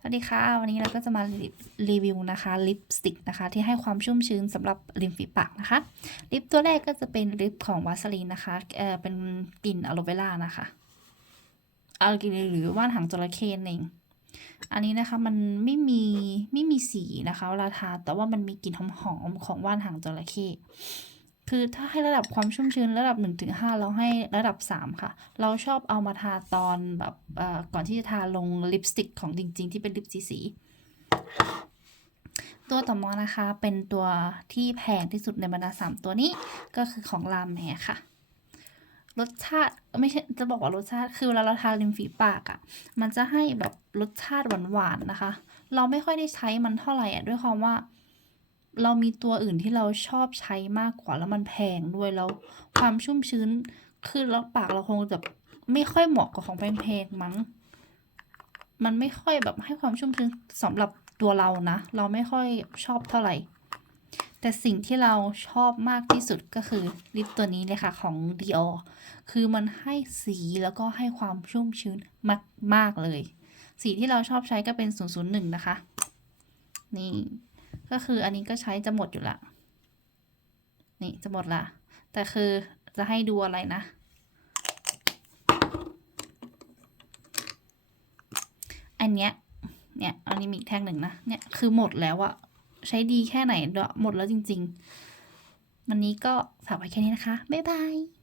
สวัสดีค่ะ วันนี้เราก็จะมารีวิวนะคะลิปสติกนะคะ ที่ให้ความชุ่มชื้นสำหรับริมฝีปากนะคะ ลิปตัวแรกก็จะเป็นลิปของวาสลีนนะคะเอ่อเป็นกลิ่นอะโลเวล่านะคะอะกลิ่นหรือว่านหางจระเข้นเองอันนี้นะคะมันไม่มีไม่มีสีนะคะเวลาทาแต่ว่ามันมีกลิ่นหอมๆของว่านหางจระเข้ คือถ้าให้ระดับความชุ่มชื้นระดับ 1-5 เราให้ระดับ 3 ค่ะ เราชอบเอามาทาตอนแบบก่อนที่จะทาลงลิปสติกของจริง ๆ ที่เป็นลิปสีสี ตัวต่อมานะคะ เป็นตัวที่แพงที่สุดในบรรดา3ตัวนี้ก็คือของลาแมค่ะรสชาติไม่ใช่จะบอกว่ารสชาติคือเวลาเราทาริมฝีปากอะ่ะ มันจะให้แบบรสชาติหวานๆนะคะ เราไม่ค่อยได้ใช้มันเท่าไหร่อะด้วยความว่า เรามีตัวอื่นที่เราชอบใช้มากกว่าแล้วมันแพงด้วยแล้วความชุ่มชื้นคือเราปากเราคงจะไม่ค่อยเหมาะกับของแพงๆมั้ง มันไม่ค่อยแบบให้ความชุ่มชื้นสำหรับตัวเรานะ เราไม่ค่อยชอบเท่าไหร่ แต่สิ่งที่เราชอบมากที่สุดก็คือลิปตัวนี้เลยค่ะของ Dior คือมันให้สีแล้วก็ให้ความชุ่มชื้นมาก ๆ เลย สีที่เราชอบใช้ก็เป็น 001 นะคะ นี่ ก็คืออันนี้ก็ใช้จะหมดอยู่ละ นี่จะหมดละ แต่คือจะให้ดูอะไรนะ อันเนี้ย เนี่ย อันนี้มีอีกแท่งหนึ่งนะ เนี่ยคือหมดแล้วอะใช้ดีแค่ไหนเดอะหมดแล้วจริง ๆ วันนี้ก็ฝากไว้แค่นี้นะคะ บ๊ายบาย